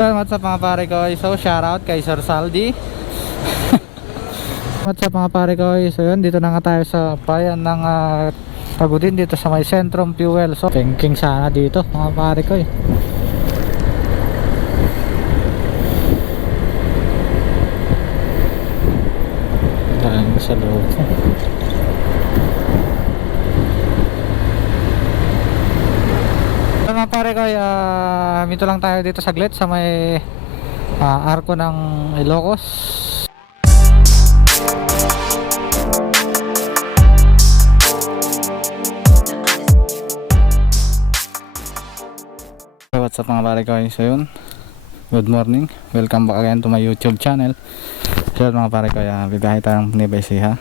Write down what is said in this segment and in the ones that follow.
What's up mga pare ko? So shoutout kay Sir Saldi. What's up mga pare ko? So yun, dito na nga tayo sa bayan ng Pagudin, dito sa may Centrum Fuel. So thinking sana dito mga pare ko. Dahil sa loob. Mga pare ko, minto lang tayo dito saglit sa may arko ng Ilocos. What's up mga pare ko? So yun, good morning, welcome back again to my YouTube channel. So yun mga pare ko, bibiyahe tayong Nueva Ecija.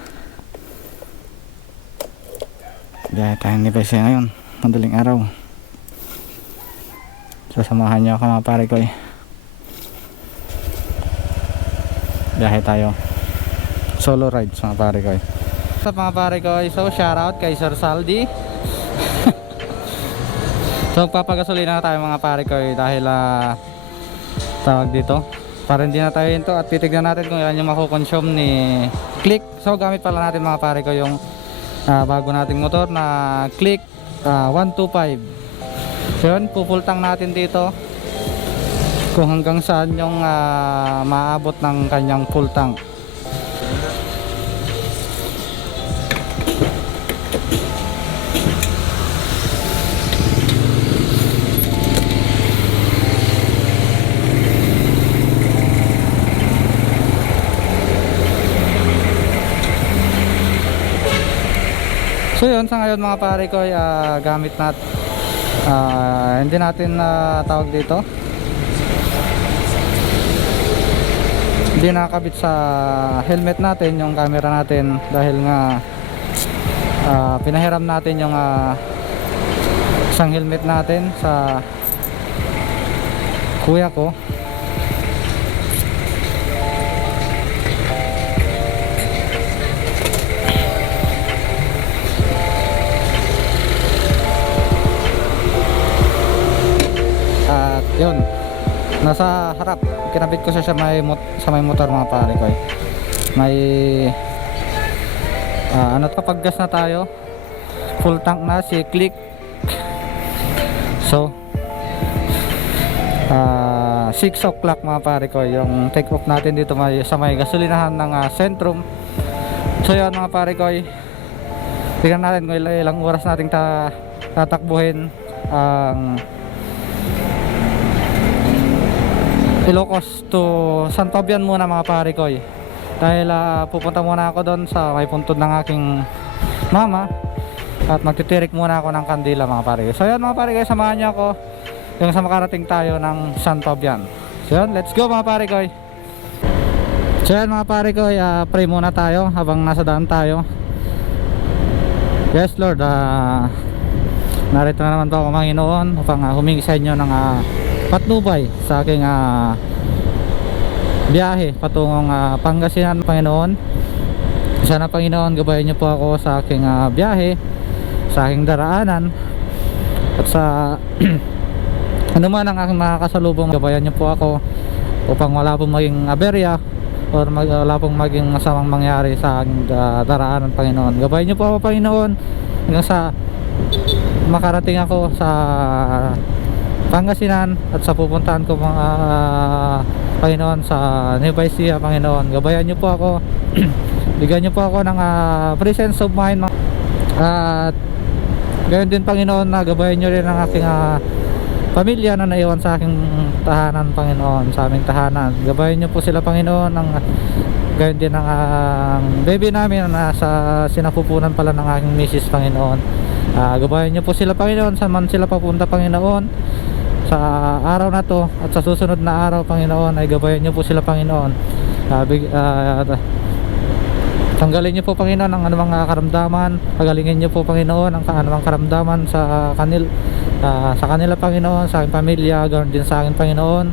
Biyahe tayong Nueva Ecija ngayon, madaling araw. Sasamahan nyo ako mga pare ko. Biyahe tayo, solo rides mga pare ko. What's up mga pare ko? So shoutout kay Sir Saldi. So papagasolina na tayo mga pare ko dahil tawag dito para hindi na tayo into at titignan natin kung ilan yung makukonsume ni Click. So gamit pala natin mga pare ko yung bago nating motor na Click 125. So yun, pupultang natin dito kung hanggang saan yung maabot ng kanyang full tank. So yun, sa ngayon mga pare ko gamit hindi natin tawag dito, hindi nakakabit sa helmet natin yung camera natin dahil nga pinahiram natin yung isang helmet natin sa kuya ko. At yun, nasa harap, kinabit ko siya sa may motor mga pare ko. May kapag gas na tayo, full tank na si Click. So 6 o'clock mga pare ko yung take off natin dito sa may gasolinahan ng Centrum. So yun mga pare ko, tingnan natin kung ilang oras nating tatakbuhin ang Ilocos to San Fabian muna mga pare ko, dahil pupunta muna ako doon sa may puntod ng aking mama at magtitirik muna ako ng kandila mga pare ko. So yan mga pare ko, samahan niyo ako yung sa makarating tayo ng San Fabian. So yan, let's go mga pare ko. So yan mga pare ko, pray muna tayo habang nasa daan tayo. Yes Lord, narito na naman po ako Panginoon upang humingi sa inyo ng patnubay sa aking biyahe patungong Pangasinan Panginoon. Sana Panginoon, gabayan niyo po ako sa aking biyahe, sa aking daraanan, at sa ano man ang aking makakasalubong. Gabayan niyo po ako upang wala pong maging aberya or wala pong maging masamang mangyari sa aking daraanan Panginoon. Gabayan niyo po ako Panginoon hanggang sa makarating ako sa Pangasinan at sa pupuntahan ko mga Panginoon sa Nueva Ecija Panginoon. Gabayan niyo po ako. Bigyan niyo po ako ng presence of mind at gayon din Panginoon na gabayan niyo rin ang aking pamilya na naiwan sa aking tahanan Panginoon, sa aming tahanan. Gabayan niyo po sila Panginoon. Gayon din ang baby namin na sa sinapupunan pala ng aking misis Panginoon. Gabayan niyo po sila Panginoon saan man sila papunta Panginoon sa araw na to at sa susunod na araw Panginoon. Ay gabayan niyo po sila Panginoon. Tanggalin niyo po Panginoon ang anumang karamdaman. Pagalingin niyo po Panginoon ang anumang karamdaman sa kanila Panginoon, sa aking pamilya, ganoon din sa akin Panginoon.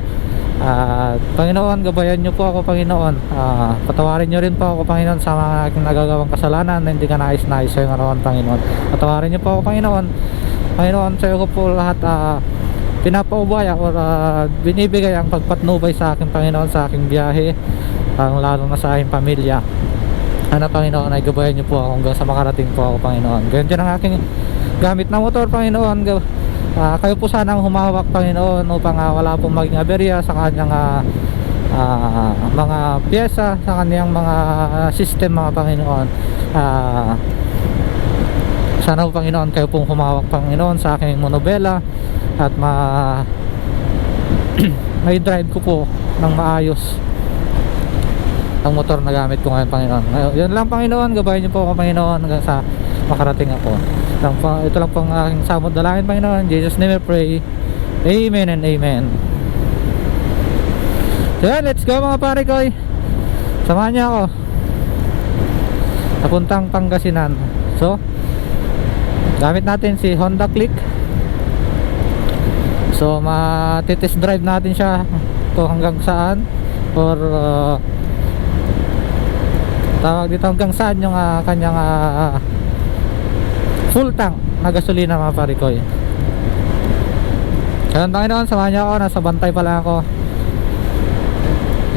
Panginoon, gabayan niyo po ako Panginoon. Patawarin niyo rin po ako Panginoon sa mga aking nagagawang kasalanan na hindi ka nais-nais sa ngayon Panginoon. Patawarin niyo po ako Panginoon. Panginoon, sa iyo ko po lahat pinapaubaya or binibigay ang pagpatnubay sa aking Panginoon sa aking biyahe, lalo na sa aking pamilya. Ano Panginoon, ay gabayan niyo po ako hanggang sa makarating po ako Panginoon. Ganyan din ang aking gamit na motor Panginoon. Kayo po sana ang humawak Panginoon upang wala pong maging aberya sa kanyang mga pyesa, sa kanyang mga system mga Panginoon. Sana po Panginoon kayo pong humawak Panginoon sa aking monobela at may drive ko po ng maayos ang motor na gamit ko ngayon Panginoon. Yun lang Panginoon, gabayan niyo po ako Panginoon hanggang sa makarating ako. Ito lang pong aking samod dalangin Panginoon. In Jesus name I pray. Amen and amen. So yan, let's go mga pare ko. Samahan niyo ako napuntang Pangasinan. So gamit natin si Honda Click. So matitest drive natin siya kung hanggang saan, or tawag dito hanggang saan yung kanyang full tank na gasolina mga pare ko. Kaya Panginoon, samahan niyo ako. Nasa bantay pa lang ako.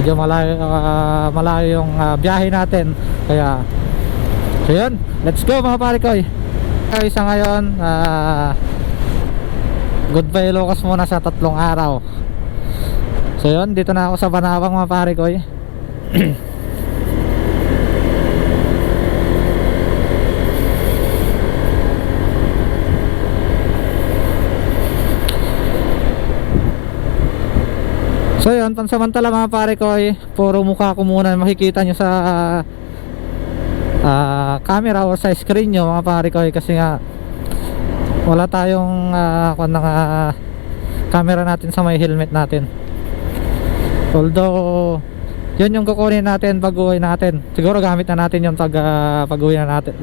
Medyo malayo yung biyahe natin. Kaya so yun, let's go mga pare ko. Isa ngayon, goodbye Ilocos muna sa 3 araw. So yun, dito na ako sa Banawang mga pare ko. So yun, pansamantala mga pare ko, puro mukha ko muna makikita nyo sa camera or sa screen nyo mga pare ko, kasi nga wala tayong camera natin sa may helmet natin. Although yun yung kukunin natin pag-uwi natin. Siguro gamit na natin yung pag-uwi na natin,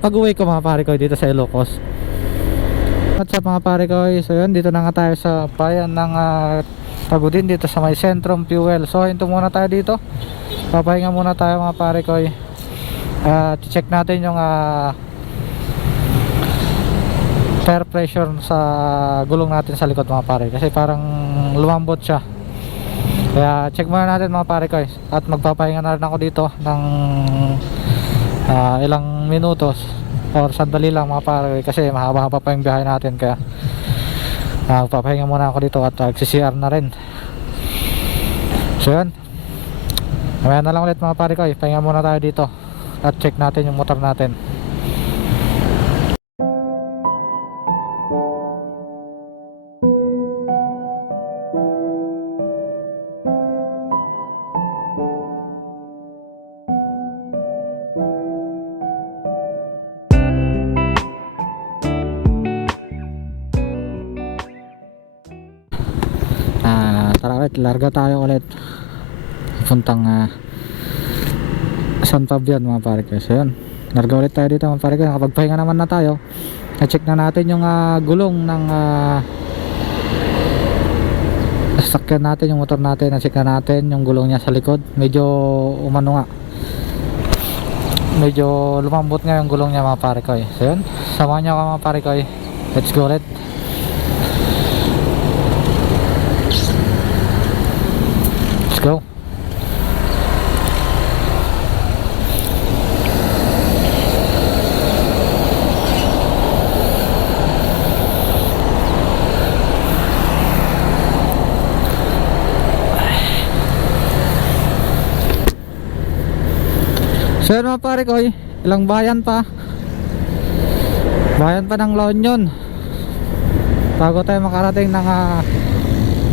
pag-uwi ko mga pare ko dito sa Ilocos. At sa mga pare ko, so yun, dito na nga tayo sa bayan ng Tagudin, dito sa may Centrum Fuel. So hinto muna tayo dito, papahinga muna tayo mga pare ko. Check natin yung tire pressure sa gulong natin sa likod mga pare, kasi parang lumambot siya. Kaya check muna natin mga pare ko, at magpapahinga na rin ako dito ng ilang minutos or sandali lang mga pare, kasi mahaba-haba pa yung biyahe natin. Kaya magpapahinga muna ako dito at CCR na rin. So yun, mamaya na lang ulit mga pare ko. Pahinga muna tayo dito at check natin yung motor natin. Tara ulit, larga tayo ulit puntang San Fabian mga pare ko. So yun, larga ulit tayo dito mga pare ko. Nakapagpahinga naman na tayo. Na-check na natin yung gulong ng sasakyan natin, yung motor natin. Na-check na natin yung gulong niya sa likod. Medyo umano nga, medyo lumambot nga yung gulong niya mga pare ko. So yun, samahan nyo ako mga pare ko. Let's go ulit. Go. So yun mga pare ko, ilang bayan pa ng La Union bago tayo makarating ng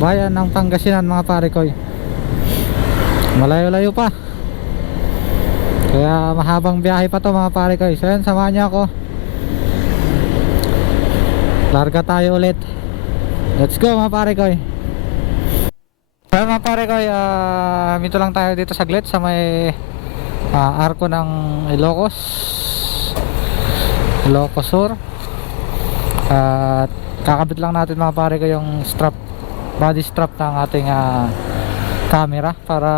bayan ng Pangasinan mga pare ko. Malayo-layo pa, kaya mahabang biyahe pa to mga pare ko. So yun, samahan niyo ako, larga tayo ulit. Let's go mga pare ko. So mga pare ko, dito lang tayo dito saglit sa may arko ng Ilocos Sur. At kakabit lang natin mga pare ko yung strap, body strap ng ating camera, para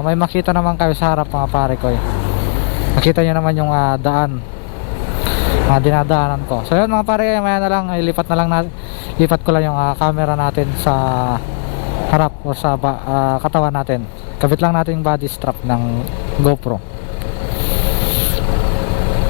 may makita naman kayo sa harap mga pare ko. Makita nyo naman yung daan mga dinadaanan ko. So yun mga pare, maya na lang lipat ko lang yung camera natin sa harap o sa katawan natin. Kabit lang natin yung body strap ng GoPro.